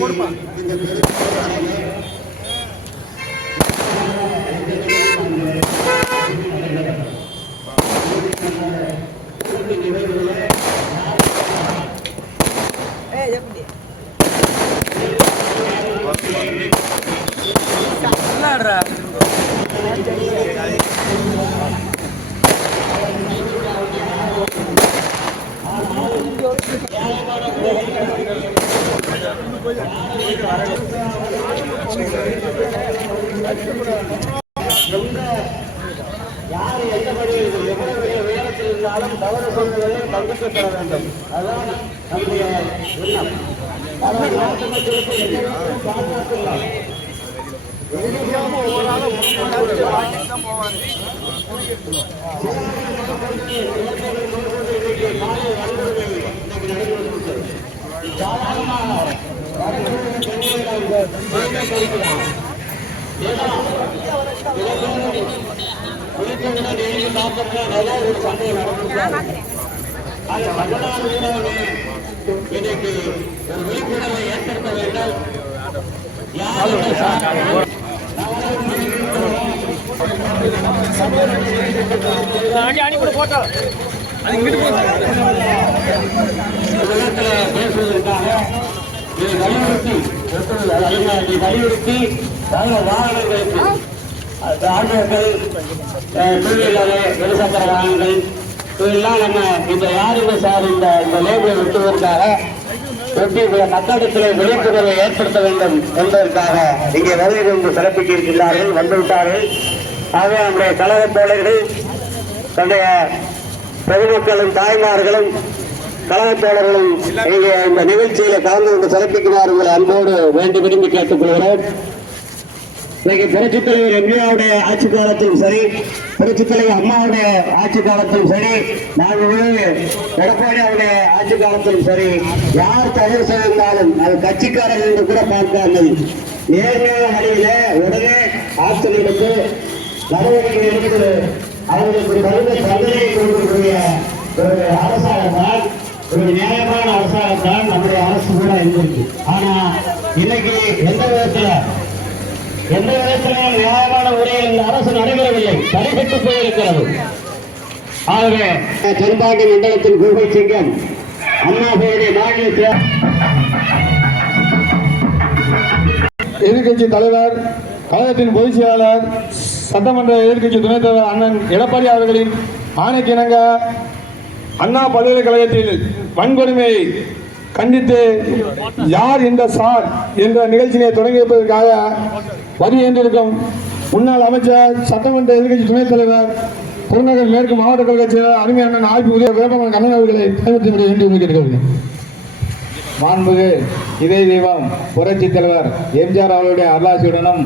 கொடுப்பா யார் எந்த வழியில் எவ்வளவு உயரத்தில் இருந்தாலும் தவறு சொல்வதை தவிர்க்கப்பட வேண்டும். அதான் நம்முடைய எண்ணம். இன்னைக்கு ஒரு விழிப்புணர்வை ஏற்படுத்த வேண்டும். பேசுவதற்காக வலியுறுத்தி வாகனங்களுக்கு ஆட்டோக்கள், டூ வீலர், இருசக்கர வாகனங்கள் இதெல்லாம் நம்ம இந்த யாருமே சார் இந்த லேபிளை விட்டுவதற்காக வெற்றி மக்களிடத்தில் விழிப்புணர்வை ஏற்படுத்த வேண்டும் என்பதற்காக இங்கே வருகை என்று சிறப்பிக்க இருக்கின்றார்கள், வந்துவிட்டார்கள். ஆக நம்முடைய கழக தோழர்கள், தன்னுடைய பொதுமக்களும் தாய்மார்களும் கழக தோழர்களும் இங்கே இந்த நிகழ்ச்சியில கலந்து கொண்டு சிறப்பிக்குமாறு உங்களை அன்போடு வேண்டி விரும்பி கேட்டுக்கொள்கிறோம். இன்னைக்கு புரட்சித் தலைவர் எம்ஜிஆருடைய ஆட்சி காலத்திலும் சரி, புரட்சித் தலைவர் அம்மாவுடைய ஆட்சி காலத்திலும் சரி, நாங்கள் எடப்பாடியாருடைய ஆட்சி காலத்திலும் சரி, யார் தவறு செய்திருந்தாலும் அது கட்சிக்காரர்கள் என்று கூட பார்க்காமல் நேர்மையான வழியில உடனே ஆட்சியில் எடுத்து நடவடிக்கை எடுத்து அவர்களுக்கு தகுந்த தண்டனையை கொடுக்கக்கூடிய ஒரு அரசாங்கத்தான், ஒரு நியாயமான அரசாங்கத்தான் நம்முடைய அரசு கூட இருந்திருக்கு. ஆனா இன்னைக்கு எந்த விதத்திலும் நியாயமான முறையில் இந்த அரசு நடைபெறவில்லை, தடைபட்டு போயிருக்கிறது. ஆகவே தென்பாண்டி மண்டலத்தின் குருவை சிங்கம் அண்ணாவுடைய மாநில எதிர்கட்சி தலைவர், கழகத்தின் பொதுச் செயலாளர், சட்டமன்ற எதிர்கட்சி துணைத் தலைவர் அண்ணன் எடப்பாடி அவர்களின் ஆணைக்கிணங்க அண்ணா பல்கலைக்கழகத்தில் வன்கொடுமையை கண்டித்து யார் இந்த சார் என்ற நிகழ்ச்சியை தொடங்கி வைப்பதற்காக வருகின்றிருக்கும் முன்னாள் அமைச்சர், சட்டமன்ற எதிர்கட்சி துணைத் தலைவர், புறநகர் மேற்கு மாவட்ட கழக செயலாளர் அருமையான ஆய்வு உதய வேப்பமன் கண்ணன் அவர்களை பயன்படுத்தி வேண்டி இருக்கிறது. மாண்புகு இதய தெய்வம் புரட்சி தலைவர் எம்ஜிஆர் அவர்களுடைய அருளாசியுடனும்,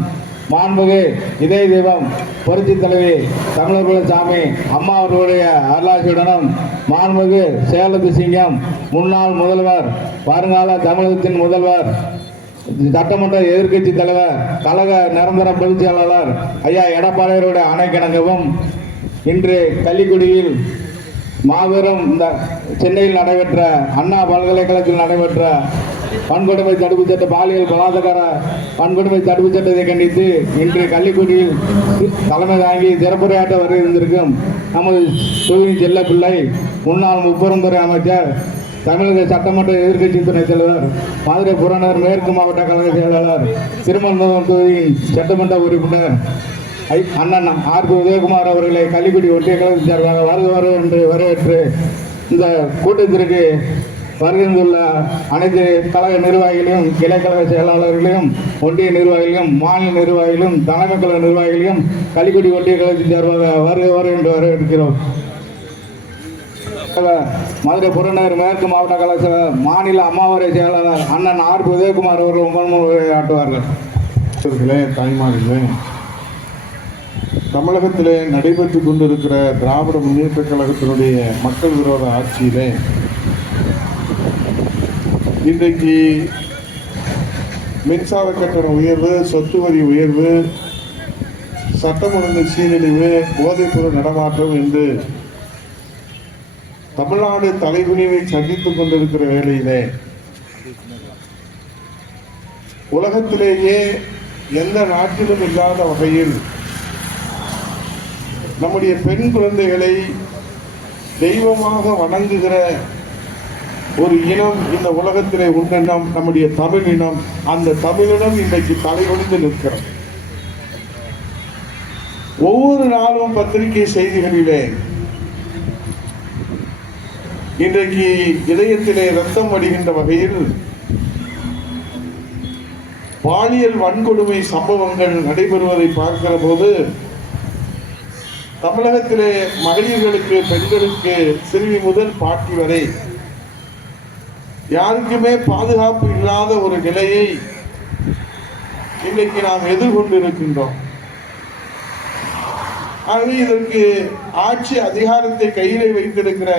மாண்புகு இதய தெய்வம் புரட்சி தலைவி தமிழர் சாமி அம்மா அவர்களுடைய அருளாசியுடனும், மாண்புகு சேலத்து சிங்கம் முன்னாள் முதல்வர், வருங்கால தமிழகத்தின் முதல்வர், சட்டமன்ற எதிர்கட்சி தலைவர், கழக நிரந்தர பொதுச் செயலாளர் ஐயா எடப்பாடியாருடைய ஆணைக்கிணங்கவும் இன்று கள்ளிக்குடியில் மாபெரும் இந்த சென்னையில் நடைபெற்ற அண்ணா பல்கலைக்கழகத்தில் நடைபெற்ற வன்கொடுமை தடுப்பு சட்ட, பாலியல் பலாத்கார வன்கொடுமை தடுப்பு சட்டத்தை கண்டித்து இன்று கள்ளிக்குடியில் தலைமை தாங்கி சிறப்புரையாற்ற வர இருந்திருக்கும் நமது தொகுதி செல்ல பிள்ளை, முன்னாள் முப்பெருந்துறை அமைச்சர், தமிழக சட்டமன்ற எதிர்கட்சி துணைத் தலைவர், மதுரை புறநகர் மேற்கு மாவட்ட கழக செயலாளர், திருமணம் தொகுதியின் சட்டமன்ற உறுப்பினர் அண்ணன் ஆர். உதயகுமார் அவர்களை கள்ளிக்குடி ஒன்றிய கழகத்தின் சார்பாக வருக என்று வரவேற்று இந்த கூட்டத்திற்கு வருகின்றுள்ள அனைத்து கழக நிர்வாகிகளையும், கிளைக்கழக செயலாளர்களையும், ஒன்றிய நிர்வாகிகளையும், மாநில நிர்வாகிகளையும், தலைமை கழக நிர்வாகிகளையும் கள்ளிக்குடி ஒன்றிய கழகத்தின் சார்பாக வருக என்று வரவேற்கிறோம். மதுரை புறநகர் மேற்கு மாவட்ட கழக மாநில அம்மாவரை செயலாளர் அண்ணன் ஆர். உதயகுமார் அவர்கள் உரையாற்றுவார்கள். தாய்மார்களே, தமிழகத்திலே நடைபெற்று கொண்டிருக்கிற திராவிட முன்னேற்ற கழகத்தினுடைய மக்கள் விரோத ஆட்சியிலே இன்றைக்கு மின்சார கட்டண உயர்வு, சொத்து வரி உயர்வு, சட்டம் ஒழுங்கு சீரழிவு, போதைப்பொருள் நடமாட்டம் என்று தமிழ்நாடு தலைகுனிவை சந்தித்துக் கொண்டிருக்கிற வேளையிலே உலகத்திலேயே எந்த நாட்டிலும் இல்லாத வகையில் நம்முடைய பெண் குழந்தைகளை தெய்வமாக வணங்குகிற ஒரு இனம் இந்த உலகத்திலே உண்டென்னம் நம்முடைய தமிழ் இனம். அந்த தமிழினம் இன்றைக்கு தலைகுனிந்து நிற்கிறது. ஒவ்வொரு நாளும் பத்திரிகை செய்திகளிலே இன்றைக்கு இதயத்திலே ரத்தம் வடிகின்ற வகையில் பாலியல் வன்கொடுமை சம்பவங்கள் நடைபெறுவதை பார்க்கிற போது தமிழகத்திலே மகளிர்களுக்கு, பெண்களுக்கு, சிறுமி முதல் பாட்டி வரை யாருக்குமே பாதுகாப்பு இல்லாத ஒரு நிலையை இன்றைக்கு நாம் எதிர்கொண்டிருக்கின்றோம். ஆகவே இதற்கு ஆட்சி அதிகாரத்தை கையிலே வைத்திருக்கிற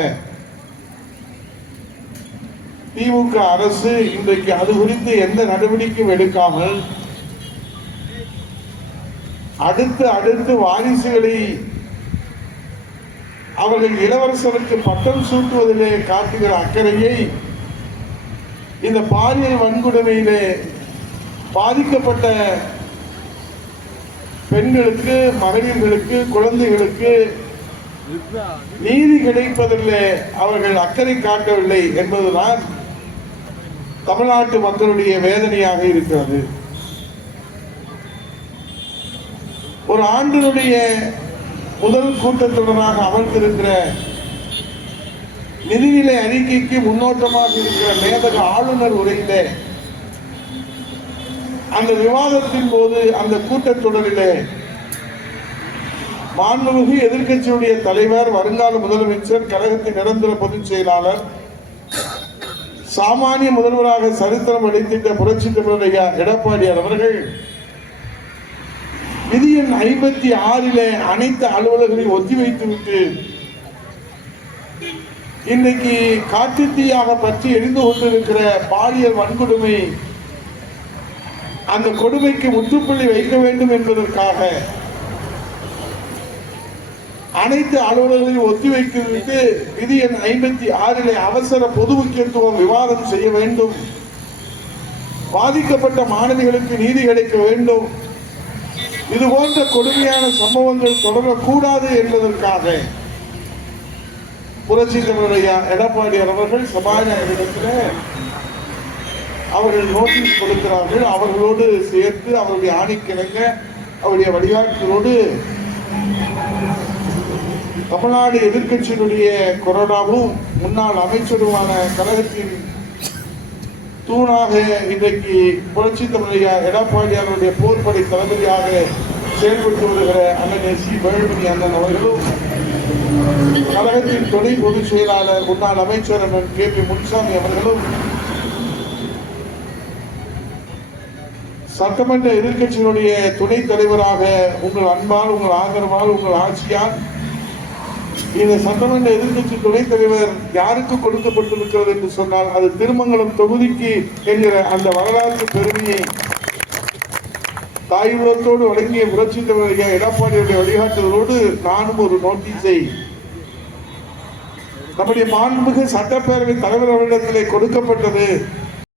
திமுக அரசு இன்றைக்கு அது குறித்து எந்த நடவடிக்கையும் எடுக்காமல் அடுத்து வாரிசுகளை அவர்கள் இளவரசருக்கு பட்டம் சூட்டுவதிலே காட்டுகிற அக்கறையை இந்த பாலியல் வன்கொடுமையிலே பாதிக்கப்பட்ட பெண்களுக்கு, மகளிர்களுக்கு, குழந்தைகளுக்கு நீதி கிடைப்பதிலே அவர்கள் அக்கறை காட்டவில்லை என்பதுதான் தமிழ்நாட்டு மக்களுடைய வேதனையாக இருக்கிறது. ஒரு ஆண்டினுடைய முதல் கூட்டத்தொடராக அமர்ந்திருக்கிற நிதிநிலை அறிக்கைக்கு முன்னோட்டமாக இருக்கிற மேதக ஆளுநர் உரையிலே அந்த விவாதத்தின் போது அந்த கூட்டத்தொடரிலே மாண்புமிகு எதிர்க்கட்சியுடைய தலைவர், வருங்கால முதலமைச்சர், கழகத்தின் நிரந்தர பொதுச் செயலாளர், சாமானிய முதல்வராக சரித்திரம் அளித்திட்ட புரட்சி தமிழர் எடப்பாடியார் அவர்கள் விதி எண் 56 அனைத்து அலுவலர்களையும் ஒத்திவைத்துவிட்டு இன்னைக்கு காட்டுத்தீயாக பற்றி எரிந்து கொண்டிருக்கிற பாலியல் வன்கொடுமை, அந்த கொடுமைக்கு முற்றுப்புள்ளி வைக்க வேண்டும் என்பதற்காக அனைத்து அலுவலர்களையும் ஒத்திவைத்துவிட்டு விதி எண் 56 அவசர பொது முக்கியத்துவம் விவாதம் செய்ய வேண்டும், பாதிக்கப்பட்ட மாணவிகளுக்கு நீதி கிடைக்க வேண்டும், இது போன்ற கொடுமையான சம்பவங்கள் தொடரக்கூடாது என்பதற்காக புரட்சி தமிழர் எடப்பாடியார் அவர்கள் சபாநாயகரிடத்தில் அவர்கள் நோட்டீஸ் கொடுக்கிறார்கள். அவர்களோடு சேர்த்து அவருடைய ஆணைக்கிணங்க அவருடைய வழிகாட்டுகளோடு தமிழ்நாடு எதிர்க்கட்சியினுடைய கொரோனாவும் முன்னாள் அமைச்சருமான கழகத்தின் தூணாக இன்றைக்கு புரட்சி தமிழர் எடப்பாடியாருடைய போர்படை தளபதியாக செயல்பட்டு வருகிற அண்ணன் சி. வேலுமணி அண்ணன் அவர்களும், கழகத்தின் துணை பொதுச் செயலாளர் முன்னாள் அமைச்சர் அண்ணன் கே.பி. முனுசாமி அவர்களும், சட்டமன்ற எதிர்க்கட்சியினுடைய துணைத் தலைவராக உங்கள் அன்பால், உங்கள் ஆதரவால், உங்கள் ஆட்சியால் இந்த சட்டமன்ற எதிர்க்கட்சி துணைத் தலைவர் யாருக்கு கொடுக்கப்பட்டிருக்கிறது என்று சொன்னால் அது திருமங்கலம் தொகுதிக்கு என்கிற அந்த வரலாற்று பெருமையை தாயுள்ளத்தோடு வழங்கிய புரட்சி தலைவர் எடப்பாடியுடைய வழிகாட்டுதலோடு நானும் ஒரு நோட்டீஸை நம்முடைய மாண்புமிகு சட்டப்பேரவை தலைவர் அவரிடத்திலே கொடுக்கப்பட்டது.